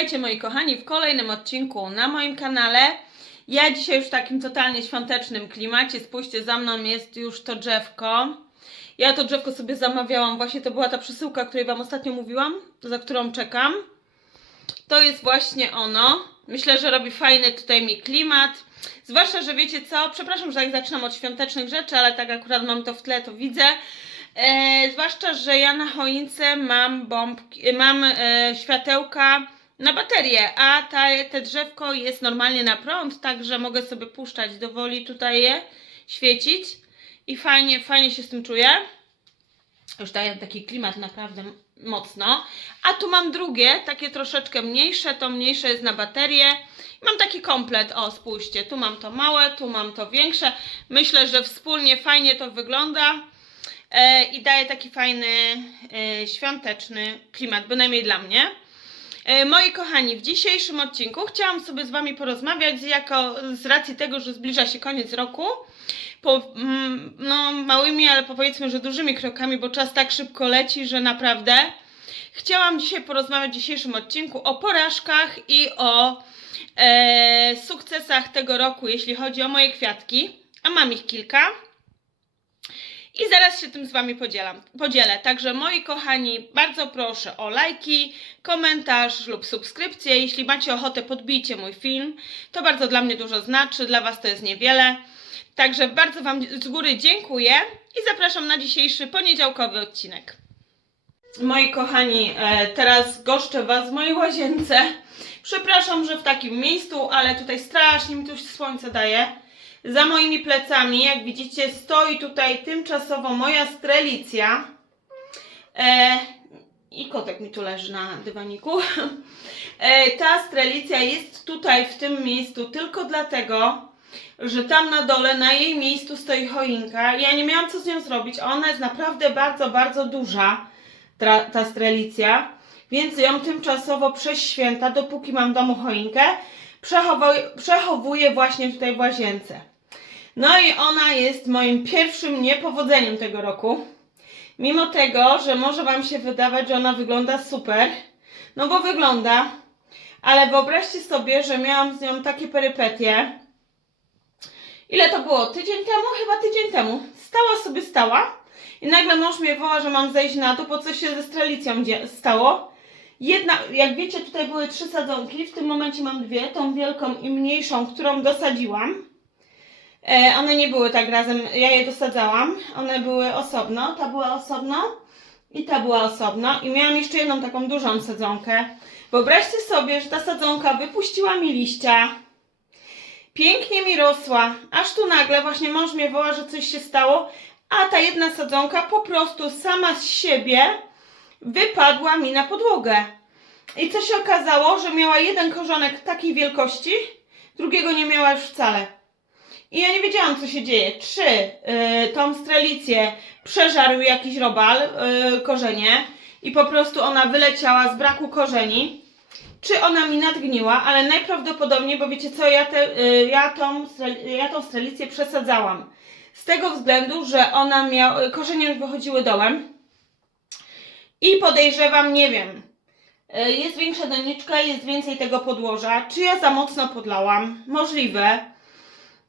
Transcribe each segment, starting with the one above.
Witajcie moi kochani w kolejnym odcinku na moim kanale. Ja dzisiaj już w takim totalnie świątecznym klimacie. Spójrzcie, za mną jest już to drzewko. Ja to drzewko sobie zamawiałam, właśnie to była ta przesyłka, o której Wam ostatnio mówiłam, za którą czekam. To jest właśnie ono. Myślę, że robi fajny tutaj mi klimat. Zwłaszcza, że wiecie co, przepraszam, że tak zaczynam od świątecznych rzeczy, ale tak akurat mam to w tle, to widzę. E, zwłaszcza, że ja na choince mam bombki, mam e, światełka na baterię, a ta, te drzewko jest normalnie na prąd, także mogę sobie puszczać do woli tutaj je świecić i fajnie, fajnie się z tym czuję. Już daje taki klimat naprawdę mocno. A tu mam drugie, takie troszeczkę mniejsze, to mniejsze jest na baterię. Mam taki komplet, o spójrzcie, tu mam to małe, tu mam to większe. Myślę, że wspólnie fajnie to wygląda e, i daje taki fajny, e, świąteczny klimat, bynajmniej dla mnie. E, Moi kochani, w dzisiejszym odcinku chciałam sobie z Wami porozmawiać jako z racji tego, że zbliża się koniec roku. Po, mm, no, małymi, ale powiedzmy, że dużymi krokami, bo czas tak szybko leci, że naprawdę. Chciałam dzisiaj porozmawiać w dzisiejszym odcinku o porażkach i o e, sukcesach tego roku, jeśli chodzi o moje kwiatki. A mam ich kilka. I zaraz się tym z Wami podzielam, podzielę. Także moi kochani, bardzo proszę o lajki, komentarz lub subskrypcję. Jeśli macie ochotę, podbijcie mój film. To bardzo dla mnie dużo znaczy, dla Was to jest niewiele. Także bardzo Wam z góry dziękuję i zapraszam na dzisiejszy poniedziałkowy odcinek. Moi kochani, e, teraz goszczę Was w mojej łazience. Przepraszam, że w takim miejscu, ale tutaj strasznie mi tu słońce daje. Za moimi plecami, jak widzicie, stoi tutaj tymczasowo moja strelicja. E, I kotek mi tu leży na dywaniku. E, ta strelicja jest tutaj w tym miejscu tylko dlatego, że tam na dole, na jej miejscu stoi choinka. Ja nie miałam co z nią zrobić, ona jest naprawdę bardzo, bardzo duża, ta, ta strelicja. Więc ją tymczasowo przez święta, dopóki mam domu choinkę, przechowuję właśnie tutaj w łazience. No i ona jest moim pierwszym niepowodzeniem tego roku. Mimo tego, że może Wam się wydawać, że ona wygląda super, no bo wygląda, ale wyobraźcie sobie, że miałam z nią takie perypetie. Ile to było? Tydzień temu? Chyba tydzień temu. Stała sobie stała i nagle mąż mnie woła, że mam zejść na dół, bo coś się ze strelicją stało. Jedna, jak wiecie, tutaj były trzy sadzonki, w tym momencie mam dwie, tą wielką i mniejszą, którą dosadziłam. E, one nie były tak razem, ja je dosadzałam, one były osobno, ta była osobno i ta była osobno i miałam jeszcze jedną taką dużą sadzonkę. Wyobraźcie sobie, że ta sadzonka wypuściła mi liścia, pięknie mi rosła, aż tu nagle właśnie mąż mnie woła, że coś się stało, a ta jedna sadzonka po prostu sama z siebie wypadła mi na podłogę. I co się okazało, że miała jeden korzonek takiej wielkości, drugiego nie miała już wcale. I ja nie wiedziałam, co się dzieje. Czy y, tą strelicję przeżarł jakiś robal, y, korzenie, i po prostu ona wyleciała z braku korzeni, czy ona mi nadgniła, ale najprawdopodobniej, bo wiecie co, ja, te, y, ja, tą, ja tą strelicję przesadzałam. Z tego względu, że ona miała, korzenie już wychodziły dołem. I podejrzewam, nie wiem, jest większa doniczka, jest więcej tego podłoża. Czy ja za mocno podlałam? Możliwe.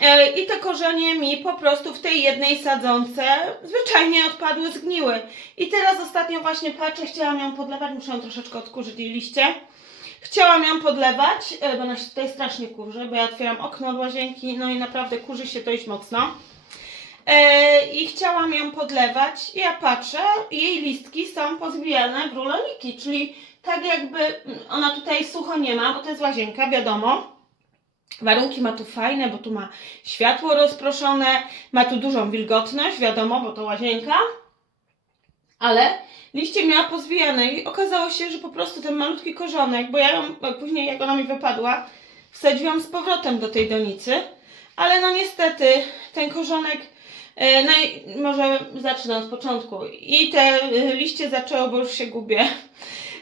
E, I te korzenie mi po prostu w tej jednej sadzonce zwyczajnie odpadły, zgniły. I teraz ostatnio właśnie patrzę, chciałam ją podlewać, muszę ją troszeczkę odkurzyć jej liście. Chciałam ją podlewać, e, bo ona się tutaj strasznie kurzy, bo ja otwieram okno od łazienki, no i naprawdę kurzy się dość mocno. E, I chciałam ją podlewać ja patrzę, jej listki są pozbijane w ruloniki, czyli tak jakby mm, ona tutaj sucho nie ma, bo to jest łazienka, wiadomo. Warunki ma tu fajne, bo tu ma światło rozproszone, ma tu dużą wilgotność, wiadomo, bo to łazienka. Ale liście miała pozwijane i okazało się, że po prostu ten malutki korzonek, bo ja ją później jak ona mi wypadła, wsadziłam z powrotem do tej donicy. Ale no niestety ten korzonek, e, naj, może zacznę od początku. I te e, liście zaczęły, bo już się gubię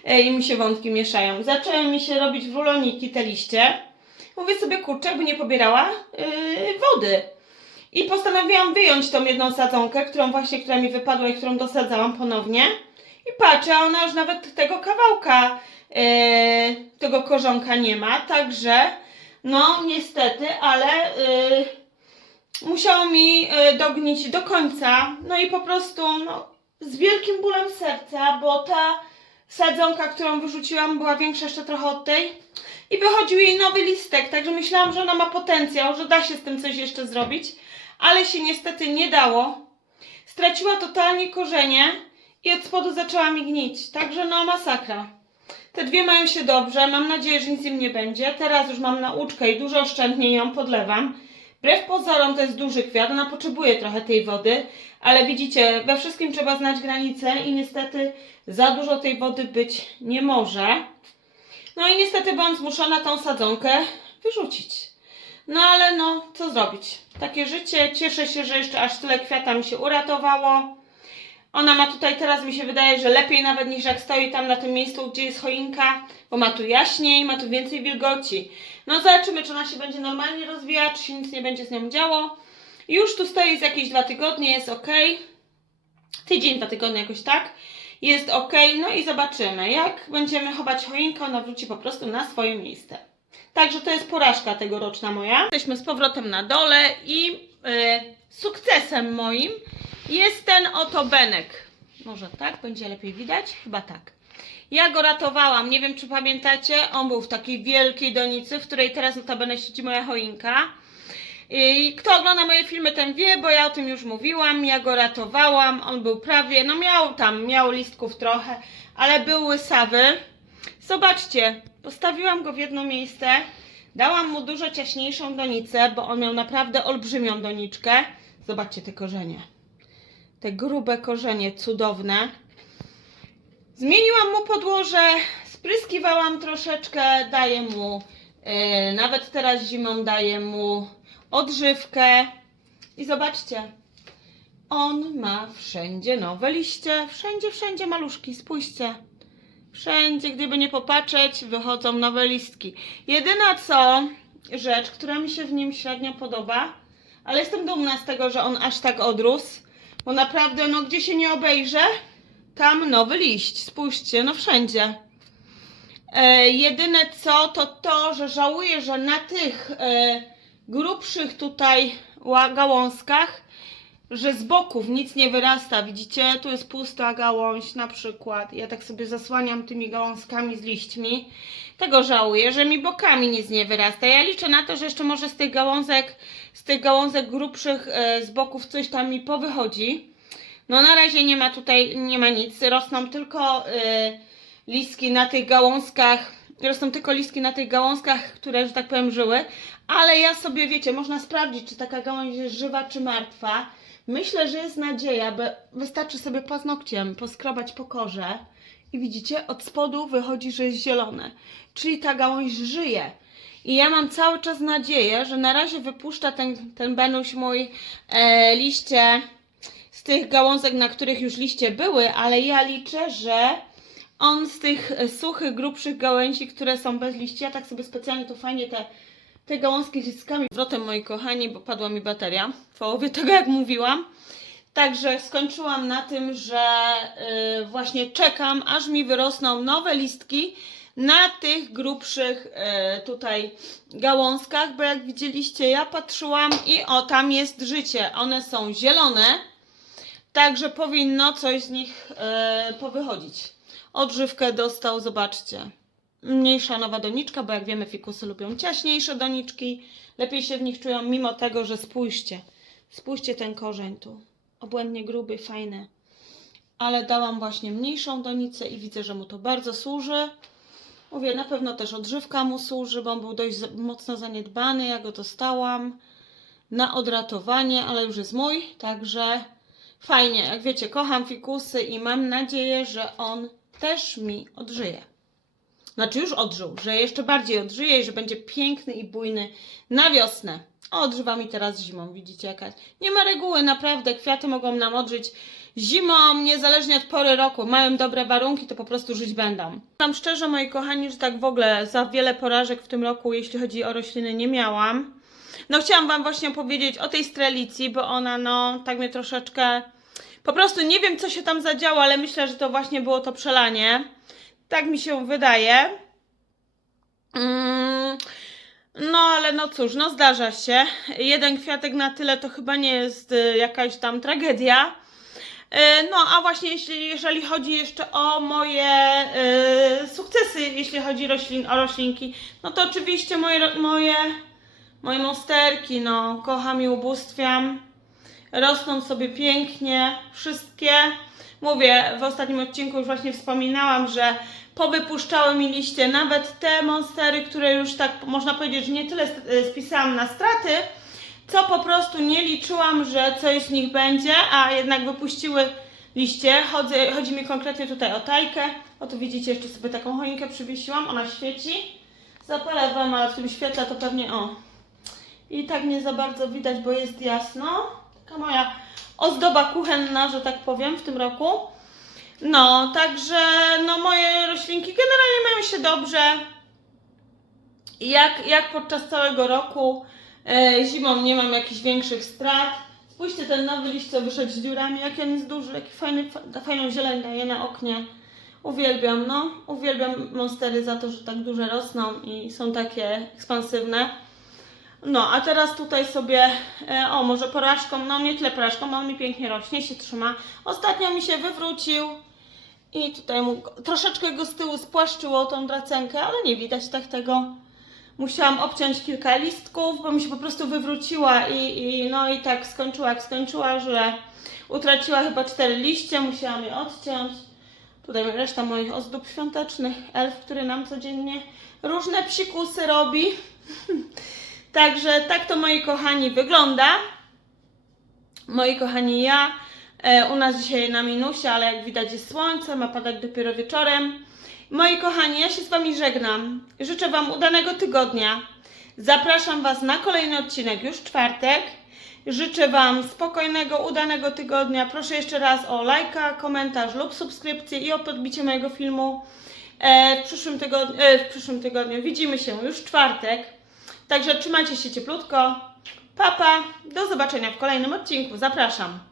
e, i mi się wątki mieszają. Zaczęły mi się robić w ruloniki te liście. Mówię sobie, kurczę, jakby nie pobierała yy, wody. I postanowiłam wyjąć tą jedną sadzonkę, którą właśnie, która mi wypadła i którą dosadzałam ponownie. I patrzę, ona już nawet tego kawałka e, tego korzonka nie ma, także no niestety, ale e, musiało mi e, dognić do końca. No i po prostu no, z wielkim bólem serca, bo ta sadzonka, którą wyrzuciłam, była większa jeszcze trochę od tej. I wychodził jej nowy listek, także myślałam, że ona ma potencjał, że da się z tym coś jeszcze zrobić, ale się niestety nie dało. Straciła totalnie korzenie i od spodu zaczęła mi gnić, także no masakra. Te dwie mają się dobrze, mam nadzieję, że nic im nie będzie. Teraz już mam nauczkę i dużo oszczędniej ją podlewam. Wbrew pozorom to jest duży kwiat, ona potrzebuje trochę tej wody, ale widzicie, we wszystkim trzeba znać granice i niestety za dużo tej wody być nie może. No i niestety byłam zmuszona tą sadzonkę wyrzucić. No ale no, co zrobić? Takie życie. Cieszę się, że jeszcze aż tyle kwiata mi się uratowało. Ona ma tutaj teraz, mi się wydaje, że lepiej nawet niż jak stoi tam na tym miejscu, gdzie jest choinka, bo ma tu jaśniej, ma tu więcej wilgoci. No zobaczymy, czy ona się będzie normalnie rozwijać, czy się nic nie będzie z nią działo. Już tu stoi z jakieś dwa tygodnie, jest ok. Tydzień, dwa tygodnie jakoś tak. Jest ok, no i zobaczymy. Jak będziemy chować choinkę, ona wróci po prostu na swoje miejsce. Także to jest porażka tegoroczna moja. Jesteśmy z powrotem na dole i e, sukcesem moim jest ten oto benek. Może tak? Będzie lepiej widać? Chyba tak. Ja go ratowałam, nie wiem czy pamiętacie, on był w takiej wielkiej donicy, w której teraz notabene siedzi moja choinka. I kto ogląda moje filmy, ten wie, bo ja o tym już mówiłam. Ja go ratowałam. On był prawie, no miał tam, miał listków trochę, ale był łysawy. Zobaczcie, postawiłam go w jedno miejsce. Dałam mu dużo ciaśniejszą donicę, bo on miał naprawdę olbrzymią doniczkę. Zobaczcie te korzenie. Te grube korzenie, cudowne. Zmieniłam mu podłoże, spryskiwałam troszeczkę, daję mu, e, nawet teraz zimą daję mu odżywkę. I zobaczcie, on ma wszędzie nowe liście, wszędzie, wszędzie maluszki, spójrzcie. Wszędzie, gdyby nie popatrzeć, wychodzą nowe listki. Jedyna co, rzecz, która mi się w nim średnio podoba, ale jestem dumna z tego, że on aż tak odrósł, bo naprawdę, no gdzie się nie obejrzę, tam nowy liść, spójrzcie, no wszędzie. E, jedyne co, to to, że żałuję, że na tych e, grubszych tutaj gałązkach, że z boków nic nie wyrasta. Widzicie, tu jest pusta gałąź na przykład. Ja tak sobie zasłaniam tymi gałązkami z liśćmi. Tego żałuję, że mi bokami nic nie wyrasta. Ja liczę na to, że jeszcze może z tych gałązek, z tych gałązek grubszych e, z boków coś tam mi powychodzi. No na razie nie ma tutaj, nie ma nic. Rosną tylko y, listki na tych gałązkach. Rosną tylko listki na tych gałązkach, które, że tak powiem, żyły. Ale ja sobie, wiecie, można sprawdzić, czy taka gałąź jest żywa, czy martwa. Myślę, że jest nadzieja, bo wystarczy sobie paznokciem poskrobać po korze i widzicie, od spodu wychodzi, że jest zielone. Czyli ta gałąź żyje. I ja mam cały czas nadzieję, że na razie wypuszcza ten, ten benuś mój e, liście z tych gałązek, na których już liście były, ale ja liczę, że on z tych e, suchych, grubszych gałęzi, które są bez liści, ja tak sobie specjalnie tu fajnie te, te gałązki z listkami. Zwrotem moi kochani, bo padła mi bateria w połowie tego, jak mówiłam. Także skończyłam na tym, że y, właśnie czekam, aż mi wyrosną nowe listki na tych grubszych y, tutaj gałązkach, bo jak widzieliście, ja patrzyłam i o, tam jest życie. One są zielone, także powinno coś z nich y, powychodzić. Odżywkę dostał, zobaczcie. Mniejsza nowa doniczka, bo jak wiemy, fikusy lubią ciaśniejsze doniczki. Lepiej się w nich czują, mimo tego, że spójrzcie. Spójrzcie ten korzeń tu. Obłędnie gruby, fajny. Ale dałam właśnie mniejszą donicę i widzę, że mu to bardzo służy. Mówię, na pewno też odżywka mu służy, bo on był dość mocno zaniedbany. Ja go dostałam na odratowanie, ale już jest mój, także fajnie. Jak wiecie, kocham fikusy i mam nadzieję, że on też mi odżyje. Znaczy już odżył, że jeszcze bardziej odżyje i że będzie piękny i bujny na wiosnę. Odżywa mi teraz zimą, widzicie jaka. Nie ma reguły, naprawdę. Kwiaty mogą nam odżyć zimą, niezależnie od pory roku. Mają dobre warunki, to po prostu żyć będą. Tam szczerze, moi kochani, że tak w ogóle za wiele porażek w tym roku, jeśli chodzi o rośliny, nie miałam. No chciałam Wam właśnie opowiedzieć o tej strelicji, bo ona no tak mnie troszeczkę Po prostu nie wiem, co się tam zadziało, ale myślę, że to właśnie było to przelanie. Tak mi się wydaje. Mm, No, ale no cóż, no zdarza się. Jeden kwiatek na tyle to chyba nie jest y, jakaś tam tragedia. Y, No, a właśnie jeśli, jeżeli chodzi jeszcze o moje y, sukcesy, jeśli chodzi roślin, o roślinki, no to oczywiście moje, moje, moje monsterki, no, kocham i ubóstwiam. Rosną sobie pięknie, wszystkie. Mówię, w ostatnim odcinku już właśnie wspominałam, że powypuszczały mi liście nawet te monstery, które już tak można powiedzieć, że nie tyle y, spisałam na straty, co po prostu nie liczyłam, że coś z nich będzie, a jednak wypuściły liście. Chodzę, chodzi mi konkretnie tutaj o tajkę. O tu widzicie, jeszcze sobie taką choinkę przywiesiłam, ona świeci. Zapalę wam, ale w tym świetle to pewnie o. I tak nie za bardzo widać, bo jest jasno. Taka moja ozdoba kuchenna, że tak powiem, w tym roku. No, także no moje roślinki generalnie mają się dobrze. Jak, jak podczas całego roku. E, zimą nie mam jakichś większych strat. Spójrzcie, ten nowy liść, co wyszedł z dziurami, jaki on jest duży, jaki fajny, fa- fajną zieleń daje na oknie. Uwielbiam, no. Uwielbiam monstery za to, że tak duże rosną i są takie ekspansywne. No, a teraz tutaj sobie, e, o może porażką, no nie tyle porażką, on mi pięknie rośnie, się trzyma. Ostatnio mi się wywrócił i tutaj mu troszeczkę go z tyłu spłaszczyło tą dracenkę, ale nie widać tak tego. Musiałam obciąć kilka listków, bo mi się po prostu wywróciła i, i no i tak skończyła jak skończyła, że utraciła chyba cztery liście, musiałam je odciąć. Tutaj reszta moich ozdób świątecznych, elf, który nam codziennie różne psikusy robi. Także tak to moi kochani wygląda. Moi kochani, ja e, u nas dzisiaj na minusie, ale jak widać jest słońce, ma padać dopiero wieczorem. Moi kochani, ja się z Wami żegnam. Życzę Wam udanego tygodnia. Zapraszam Was na kolejny odcinek już czwartek. Życzę Wam spokojnego, udanego tygodnia. Proszę jeszcze raz o lajka, komentarz lub subskrypcję i o podbicie mojego filmu. E, w, przyszłym tygodniu, e, w przyszłym tygodniu widzimy się już czwartek. Także trzymajcie się cieplutko. Papa, do zobaczenia w kolejnym odcinku. Zapraszam.